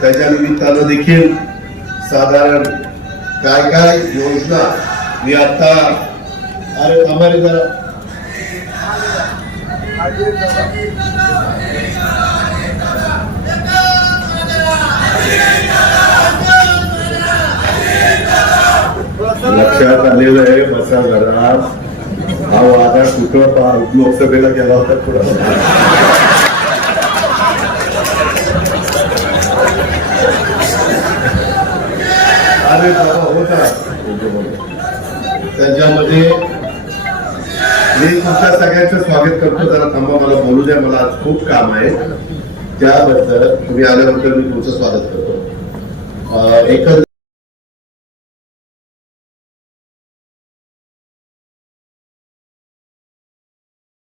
त्याच्या निमित्तानं देखील साधारण काय काय योजना मी आता अरे थांबा रे जरा. लक्षात आलेलं आहे बसा घरात हा वादा कुठं लोकसभेला गेला होता कुठं अरे बाबा होता मी तुमच्या सगळ्यांचं स्वागत करतो. जरा थांबा मला बोलू द्या. मला आज खूप काम आहे. त्याबद्दल तुम्ही आल्याबद्दल मी तुमचं स्वागत करतो. एकंदर